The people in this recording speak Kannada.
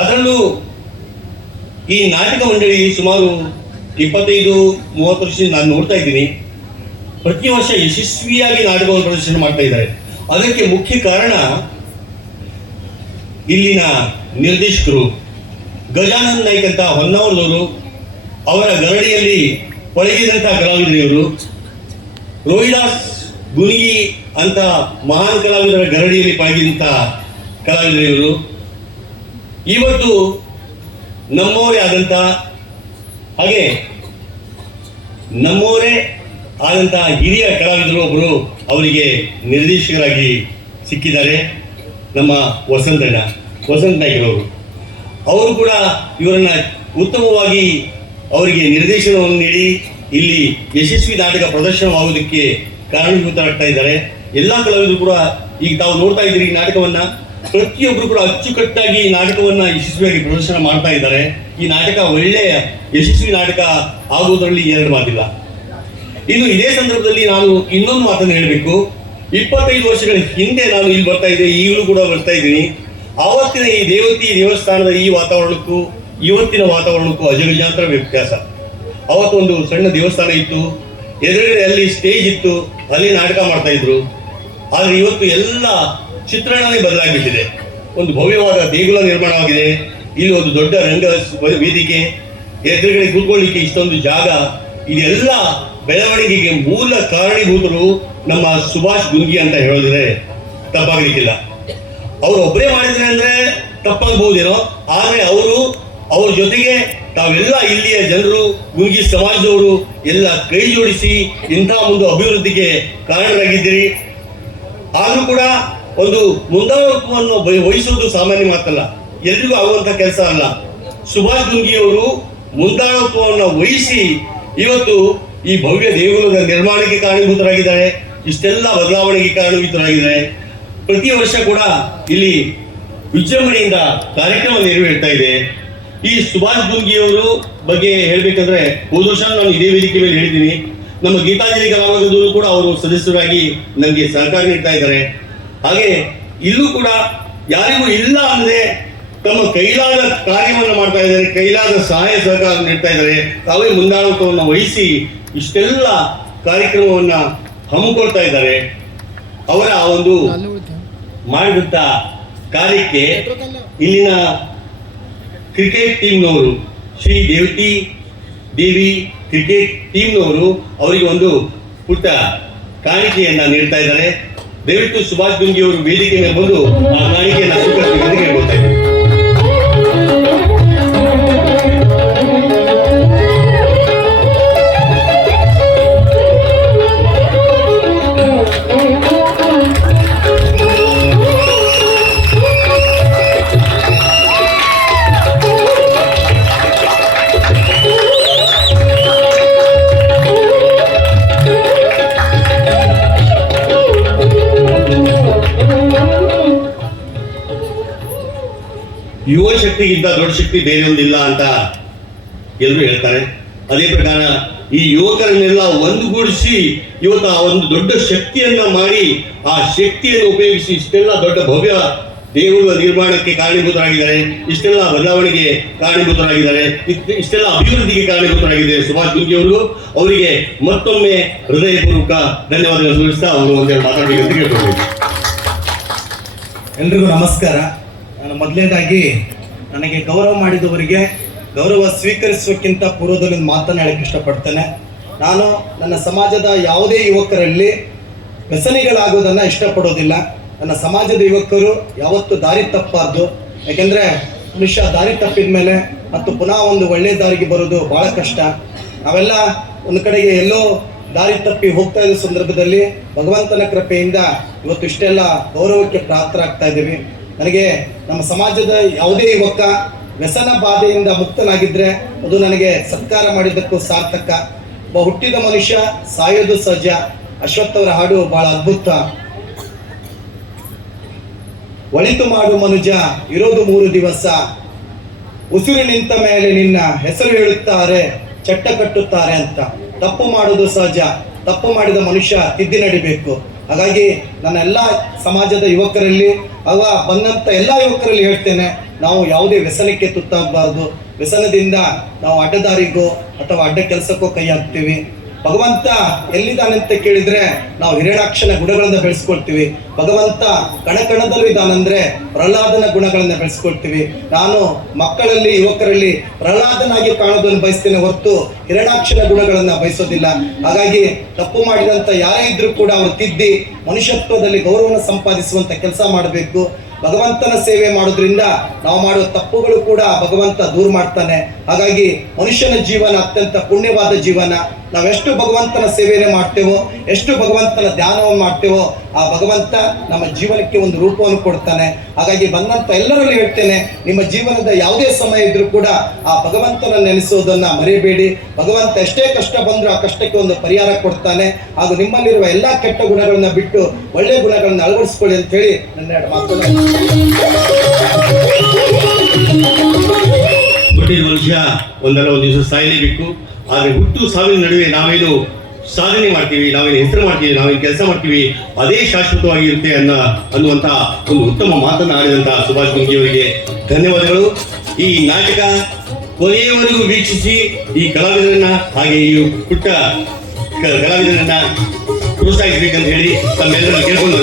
ಅದರಲ್ಲೂ ಈ ನಾಟಕ ಮಂಡಳಿ ಸುಮಾರು 25-30 ವರ್ಷದಿಂದ ನಾನು ನೋಡ್ತಾ ಇದ್ದೀನಿ. ಪ್ರತಿ ವರ್ಷ ಯಶಸ್ವಿಯಾಗಿ ನಾಟಕವನ್ನು ಪ್ರದರ್ಶನ ಮಾಡ್ತಾ ಇದ್ದಾರೆ. ಅದಕ್ಕೆ ಮುಖ್ಯ ಕಾರಣ ಇಲ್ಲಿನ ನಿರ್ದೇಶಕರು ಗಜಾನನ್ ನಾಯ್ಕ್ ಅಂತ ಹೊನ್ನಾವರದವರು, ಅವರ ಗರಡಿಯಲ್ಲಿ ಪಳಗಿದಂಥ ಕಲಾವಿದರಿವರು, ರೋಹಿದಾಸ್ ಗುನಿಗಿ ಅಂತ ಮಹಾನ್ ಕಲಾವಿದರ ಗರಡಿಯಲ್ಲಿ ಪಳಗಿದಂಥ ಕಲಾವಿದರಿವರು, ಇವತ್ತು ನಮ್ಮವರೇ ಆದಂಥ ಹಾಗೆ ನಮ್ಮವರೇ ಆದಂಥ ಹಿರಿಯ ಕಲಾವಿದರು ಒಬ್ಬರು ಅವರಿಗೆ ನಿರ್ದೇಶಕರಾಗಿ ಸಿಕ್ಕಿದ್ದಾರೆ. ನಮ್ಮ ವಸಂತ ನಾಯ್ಕರವರು. ಅವರು ಕೂಡ ಇವರನ್ನು ಉತ್ತಮವಾಗಿ ಅವರಿಗೆ ನಿರ್ದೇಶನವನ್ನು ನೀಡಿ ಇಲ್ಲಿ ಯಶಸ್ವಿ ನಾಟಕ ಪ್ರದರ್ಶನವಾಗುವುದಕ್ಕೆ ಕಾರಣೀಭೂತರಾಗ್ತಾ ಇದ್ದಾರೆ. ಎಲ್ಲ ಕಲಾವಿದರು ಕೂಡ ಈಗ ತಾವು ನೋಡ್ತಾ ಇದ್ದೀರಿ ಈ ನಾಟಕವನ್ನು. ಪ್ರತಿಯೊಬ್ಬರು ಕೂಡ ಅಚ್ಚುಕಟ್ಟಾಗಿ ಈ ನಾಟಕವನ್ನು ಯಶಸ್ವಿಯಾಗಿ ಪ್ರದರ್ಶನ ಮಾಡ್ತಾ ಇದ್ದಾರೆ. ಈ ನಾಟಕ ಒಳ್ಳೆಯ ಯಶಸ್ವಿ ನಾಟಕ ಆಗುವುದರಲ್ಲಿ ಎರಡು ಮಾತಿಲ್ಲ. ಇನ್ನು ಇದೇ ಸಂದರ್ಭದಲ್ಲಿ ನಾನು ಇನ್ನೊಂದು ಮಾತನ್ನು ಹೇಳಬೇಕು. 25 ವರ್ಷಗಳ ಹಿಂದೆ ನಾನು ಇಲ್ಲಿ ಬರ್ತಾ ಇದ್ದೆ, ಈಗಲೂ ಕೂಡ ಬರ್ತಾ ಇದ್ದೀನಿ. ಆವತ್ತಿನ ಈ ದೇವತಿ ದೇವಸ್ಥಾನದ ಈ ವಾತಾವರಣಕ್ಕೂ ಇವತ್ತಿನ ವಾತಾವರಣಕ್ಕೂ ಅಜಗಜಾಂತರ ವ್ಯತ್ಯಾಸ. ಅವತ್ತೊಂದು ಸಣ್ಣ ದೇವಸ್ಥಾನ ಇತ್ತು, ಎದುರುಗಡೆ ಅಲ್ಲಿ ಸ್ಟೇಜ್ ಇತ್ತು, ಅಲ್ಲಿ ನಾಟಕ ಮಾಡ್ತಾ ಇದ್ರು. ಆದರೆ ಇವತ್ತು ಎಲ್ಲ ಚಿತ್ರಣವೇ ಬದಲಾಗಿಬಿಟ್ಟಿದೆ. ಒಂದು ಭವ್ಯವಾದ ದೇಗುಲ ನಿರ್ಮಾಣವಾಗಿದೆ, ಇಲ್ಲಿ ಒಂದು ದೊಡ್ಡ ರಂಗ ವೇದಿಕೆ, ಎದುರುಗಡೆ ಕೂತ್ಕೊಳ್ಳಿಕ್ಕೆ ಇಷ್ಟೊಂದು ಜಾಗ. ಇದೆಲ್ಲ ಬೆಳವಣಿಗೆಗೆ ಮೂಲ ಕಾರಣೀಭೂತರು ನಮ್ಮ ಸುಭಾಷ್ ಗುಂಗಿ ಅಂತ ಹೇಳಿದ್ರೆ ತಪ್ಪಾಗಲಿಕ್ಕಿಲ್ಲ. ಅವರು ಒಬ್ಬರೇ ಮಾಡಿದ್ರೆ ಅಂದ್ರೆ ತಪ್ಪಾಗಬಹುದೇನೋ, ಆದರೆ ಅವ್ರ ಜೊತೆಗೆ ತಾವೆಲ್ಲ ಇಲ್ಲಿಯ ಜನರು, ಗುಂಗಿ ಸಮಾಜದವರು ಎಲ್ಲ ಕೈ ಜೋಡಿಸಿ ಇಂಥ ಒಂದು ಅಭಿವೃದ್ಧಿಗೆ ಕಾರಣರಾಗಿದ್ದೀರಿ. ಆದರೂ ಕೂಡ ಒಂದು ಮುಂದಾಳತ್ವವನ್ನು ವಹಿಸುವುದು ಸಾಮಾನ್ಯ ಮಾತಲ್ಲ, ಎಲ್ರಿಗೂ ಆಗುವಂಥ ಕೆಲಸ ಅಲ್ಲ. ಸುಭಾಷ್ ಗುಂಗಿಯವರು ಮುಂದಾಳತ್ವವನ್ನು ವಹಿಸಿ ಇವತ್ತು ಈ ಭವ್ಯ ದೇಗುಲದ ನಿರ್ಮಾಣಕ್ಕೆ ಕಾರಣೀಭೂತರಾಗಿದ್ದಾರೆ. ಇಷ್ಟೆಲ್ಲ ಬದಲಾವಣೆಗೆ ಕಾರಣೀಭೂತರಾಗಿದ್ದಾರೆ. ಪ್ರತಿ ವರ್ಷ ಕೂಡ ಇಲ್ಲಿ ವಿಜೃಂಭಣೆಯಿಂದ ಕಾರ್ಯಕ್ರಮ ನೆರವೇರ್ತಾ ಇದೆ. ಈ ಸುಭಾಷ್ ಗುಂಗಿಯವರು ಬಗ್ಗೆ ಹೇಳಬೇಕಂದ್ರೆ ಹೋದ ವರ್ಷ ನಾನು ಇದೇ ವೇದಿಕೆ ಮೇಲೆ ಹೇಳಿದ್ದೀನಿ. ನಮ್ಮ ಗೀತಾಂಜಲಿ ಕಲಾವಿದರು ಕೂಡ ಅವರು ಸದಸ್ಯರಾಗಿ ನನಗೆ ಸಹಕಾರ ನೀಡ್ತಾ ಇದ್ದಾರೆ. ಹಾಗೆ ಇಲ್ಲೂ ಕೂಡ ಯಾರಿಗೂ ಇಲ್ಲ ಅಂದರೆ ತಮ್ಮ ಕೈಲಾದ ಕಾರ್ಯವನ್ನು ಮಾಡ್ತಾ ಇದ್ದಾರೆ, ಕೈಲಾದ ಸಹಾಯ ಸಹಕಾರ ನೀಡ್ತಾ ಇದ್ದಾರೆ. ತಾವೇ ಮುಂದಾಳತ್ವವನ್ನು ವಹಿಸಿ ಇಷ್ಟೆಲ್ಲ ಕಾರ್ಯಕ್ರಮವನ್ನು ಹಮ್ಮಿಕೊಳ್ತಾ ಇದ್ದಾರೆ. ಅವರ ಒಂದು ಮಾಡಿದಂಥ ಕಾರ್ಯಕ್ಕೆ ಇಲ್ಲಿನ ಕ್ರಿಕೆಟ್ ಟೀಮ್ನವರು, ಶ್ರೀ ದೇವಿ ಕ್ರಿಕೆಟ್ ಟೀಮ್ನವರು ಅವರಿಗೆ ಒಂದು ಪುಟ್ಟ ಕಾಣಿಕೆಯನ್ನು ನೀಡ್ತಾ ಇದ್ದಾರೆ. ದಯವಿಟ್ಟು ಸುಭಾಷ್ ಗುಂಗಿ ಅವರು ವೇದಿಕೆ ಮೇಲೆ ಬಂದು ಆ ಕಾಣಿಕೆಯನ್ನು ಸ್ವೀಕರಿಸಬೇಕೆಂದು ಕೇಳ್ಕೊಳ್ತಾ ಇದ್ದಾರೆ. ಯುವ ಶಕ್ತಿಗಿಂತ ದೊಡ್ಡ ಶಕ್ತಿ ಬೇರೆಯೊಂದಿಲ್ಲ ಅಂತ ಎಲ್ಲರೂ ಹೇಳ್ತಾರೆ. ಅದೇ ಪ್ರಕಾರ ಈ ಯುವಕರನ್ನೆಲ್ಲ ಒಂದುಗೂಡಿಸಿ ಇವತ್ತು ಆ ಒಂದು ದೊಡ್ಡ ಶಕ್ತಿಯನ್ನ ಮಾಡಿ ಆ ಶಕ್ತಿಯನ್ನು ಉಪಯೋಗಿಸಿ ಇಷ್ಟೆಲ್ಲ ದೊಡ್ಡ ಭವ್ಯ ದೇಗುಲ ನಿರ್ಮಾಣಕ್ಕೆ ಕಾರಣೀಭೂತರಾಗಿದ್ದಾರೆ, ಇಷ್ಟೆಲ್ಲ ಬದಲಾವಣೆಗೆ ಕಾರಣೀಭೂತರಾಗಿದ್ದಾರೆ, ಇಷ್ಟೆಲ್ಲ ಅಭಿವೃದ್ಧಿಗೆ ಕಾರಣೀಭೂತರಾಗಿದ್ದಾರೆ ಸುಭಾಷ್ ಗುಂಗಿ ಅವರು. ಅವರಿಗೆ ಮತ್ತೊಮ್ಮೆ ಹೃದಯಪೂರ್ವಕ ಧನ್ಯವಾದಗಳು ಸಲ್ಲಿಸ್ತಾ ಅವರು ಒಂದೆರಡು ಮಾತಾಡಬೇಕಂತ ಕೇಳ್ಕೊಳ್ಬೇಕು. ಎಲ್ರಿಗೂ ನಮಸ್ಕಾರ. ನಾನು ಮೊದಲನೇದಾಗಿ ನನಗೆ ಗೌರವ ಮಾಡಿದವರಿಗೆ ಗೌರವ ಸ್ವೀಕರಿಸೋಕ್ಕಿಂತ ಪೂರ್ವದಲ್ಲಿ ಒಂದು ಮಾತನ್ನು ಹೇಳಕ್ಕೆ ಇಷ್ಟಪಡ್ತೇನೆ. ನಾನು ನನ್ನ ಸಮಾಜದ ಯಾವುದೇ ಯುವಕರಲ್ಲಿ ವ್ಯಸನಿಗಳಾಗೋದನ್ನು ಇಷ್ಟಪಡೋದಿಲ್ಲ. ನನ್ನ ಸಮಾಜದ ಯುವಕರು ಯಾವತ್ತೂ ದಾರಿ ತಪ್ಪಬಾರ್ದು. ಯಾಕೆಂದರೆ ಮನುಷ್ಯ ದಾರಿ ತಪ್ಪಿದ ಮೇಲೆ ಮತ್ತು ಪುನಃ ಒಂದು ಒಳ್ಳೆಯ ದಾರಿಗೆ ಬರೋದು ಭಾಳ ಕಷ್ಟ. ನಾವೆಲ್ಲ ಒಂದು ಕಡೆಗೆ ಎಲ್ಲೋ ದಾರಿ ತಪ್ಪಿ ಹೋಗ್ತಾ ಇದ್ದ ಸಂದರ್ಭದಲ್ಲಿ ಭಗವಂತನ ಕೃಪೆಯಿಂದ ಇವತ್ತು ಇಷ್ಟೆಲ್ಲ ಗೌರವಕ್ಕೆ ಪಾತ್ರರಾಗ್ತಾ ಇದ್ದೀವಿ. ನನಗೆ ನಮ್ಮ ಸಮಾಜದ ಯಾವುದೇ ಯುವಕ ವ್ಯಸನ ಬಾಧೆಯಿಂದ ಮುಕ್ತನಾಗಿದ್ದರೆ ಅದು ನನಗೆ ಸತ್ಕಾರ ಮಾಡಿದ್ದಕ್ಕೂ ಸಾರ್ಥಕ. ಒಬ್ಬ ಹುಟ್ಟಿದ ಮನುಷ್ಯ ಸಾಯೋದು ಸಹಜ. ಅಶ್ವಥ್ ಅವರ ಹಾಡು ಬಹಳ ಅದ್ಭುತ. ಒಳಿತು ಮಾಡು ಮನುಜ ಇರೋದು 3 ದಿವಸ, ಉಸಿರು ನಿಂತ ಮೇಲೆ ನಿನ್ನ ಹೆಸರು ಹೇಳುತ್ತಾರೆ, ಚಟ್ಟ ಕಟ್ಟುತ್ತಾರೆ ಅಂತ. ತಪ್ಪು ಮಾಡೋದು ಸಹಜ, ತಪ್ಪು ಮಾಡಿದ ಮನುಷ್ಯ ತಿದ್ದಿ ನಡಿಬೇಕು. ಹಾಗಾಗಿ ನನ್ನ ಎಲ್ಲ ಸಮಾಜದ ಯುವಕರಲ್ಲಿ ಬಂದಂಥ ಎಲ್ಲ ಯುವಕರಲ್ಲಿ ಹೇಳ್ತೇನೆ, ನಾವು ಯಾವುದೇ ವ್ಯಸನಕ್ಕೆ ತುತ್ತಾಗಬಾರ್ದು. ವ್ಯಸನದಿಂದ ನಾವು ಅಡ್ಡದಾರಿಗೋ ಅಥವಾ ಅಡ್ಡ ಕೆಲಸಕ್ಕೋ ಕೈ ಹಾಕ್ತೀವಿ. ಭಗವಂತ ಎಲ್ಲಿದ್ದಾನಂತ ಕೇಳಿದ್ರೆ ನಾವು ಹಿರಣ್ಯಾಕ್ಷನ ಗುಣಗಳನ್ನ ಬೆಳೆಸ್ಕೊಳ್ತೀವಿ. ಭಗವಂತ ಕಣಕಣದಲ್ಲೂ ಇದ್ದಾನಂದ್ರೆ ಪ್ರಹ್ಲಾದನ ಗುಣಗಳನ್ನ ಬೆಳೆಸ್ಕೊಳ್ತೀವಿ. ನಾನು ಮಕ್ಕಳಲ್ಲಿ ಯುವಕರಲ್ಲಿ ಪ್ರಹ್ಲಾದನಾಗಿ ಕಾಣೋದನ್ನು ಬಯಸ್ತೇನೆ ಹೊರತು ಹಿರಣ್ಯಾಕ್ಷನ ಗುಣಗಳನ್ನ ಬಯಸೋದಿಲ್ಲ. ಹಾಗಾಗಿ ತಪ್ಪು ಮಾಡಿದಂತ ಯಾರೇ ಇದ್ರೂ ಕೂಡ ಅವರು ತಿದ್ದಿ ಮನುಷ್ಯತ್ವದಲ್ಲಿ ಗೌರವನ ಸಂಪಾದಿಸುವಂತ ಕೆಲಸ ಮಾಡಬೇಕು. ಭಗವಂತನ ಸೇವೆ ಮಾಡೋದ್ರಿಂದ ನಾವು ಮಾಡುವ ತಪ್ಪುಗಳು ಕೂಡ ಭಗವಂತ ದೂರ ಮಾಡ್ತಾನೆ. ಹಾಗಾಗಿ ಮನುಷ್ಯನ ಜೀವನ ಅತ್ಯಂತ ಪುಣ್ಯವಾದ ಜೀವನ. ನಾವೆಷ್ಟು ಭಗವಂತನ ಸೇವೆಯನ್ನು ಮಾಡ್ತೇವೋ, ಎಷ್ಟು ಭಗವಂತನ ಧ್ಯಾನವನ್ನು ಮಾಡ್ತೇವೋ, ಆ ಭಗವಂತ ನಮ್ಮ ಜೀವನಕ್ಕೆ ಒಂದು ರೂಪವನ್ನು ಕೊಡ್ತಾನೆ. ಹಾಗಾಗಿ ಬಂದಂತ ಎಲ್ಲರಲ್ಲಿ ಹೇಳ್ತೇನೆ, ನಿಮ್ಮ ಜೀವನದ ಯಾವುದೇ ಸಮಯ ಇದ್ರೂ ಕೂಡ ಆ ಭಗವಂತನ ನೆನೆಸೋದನ್ನ ಮರೆಯಬೇಡಿ. ಭಗವಂತ ಎಷ್ಟೇ ಕಷ್ಟ ಬಂದರೂ ಆ ಕಷ್ಟಕ್ಕೆ ಒಂದು ಪರಿಹಾರ ಕೊಡ್ತಾನೆ. ಹಾಗೂ ನಿಮ್ಮಲ್ಲಿರುವ ಎಲ್ಲ ಕೆಟ್ಟ ಗುಣಗಳನ್ನ ಬಿಟ್ಟು ಒಳ್ಳೆಯ ಗುಣಗಳನ್ನ ಅಳವಡಿಸ್ಕೊಳ್ಳಿ ಅಂತ ಹೇಳಿ ನನ್ನ ಎರಡು ಮಾತನ್ನು. ಹುಟ್ಟಿದ ಮನುಷ್ಯ ಒಂದಲ್ಲ ಒಂದು ದಿವಸ ಸಾಯಲೇಬೇಕು. ಆದರೆ ಹುಟ್ಟು ಸಾವಿನ ನಡುವೆ ನಾವೇನು ಸಾಧನೆ ಮಾಡ್ತೀವಿ, ನಾವೇನು ಹೆಸರು ಮಾಡ್ತೀವಿ, ನಾವೇನು ಕೆಲಸ ಮಾಡ್ತೀವಿ, ಅದೇ ಶಾಶ್ವತವಾಗಿರುತ್ತೆ ಅನ್ನುವಂಥ ಒಂದು ಉತ್ತಮ ಮಾತನ್ನು ಆಡಿದಂತಹ ಸುಭಾಷ್ ಗುಂಗಿಯವರಿಗೆ ಧನ್ಯವಾದಗಳು. ಈ ನಾಟಕ ಕೊನೆಯವರೆಗೂ ವೀಕ್ಷಿಸಿ ಈ ಕಲಾವಿದರನ್ನ ಹಾಗೆ ಈ ಪುಟ್ಟ ಕಲಾವಿದರನ್ನ ಪ್ರೋತ್ಸಾಹಿಸಬೇಕಂತ ಹೇಳಿ ತಮ್ಮೆಲ್ಲರೂ ಕೇಳ್ಕೊಂಡು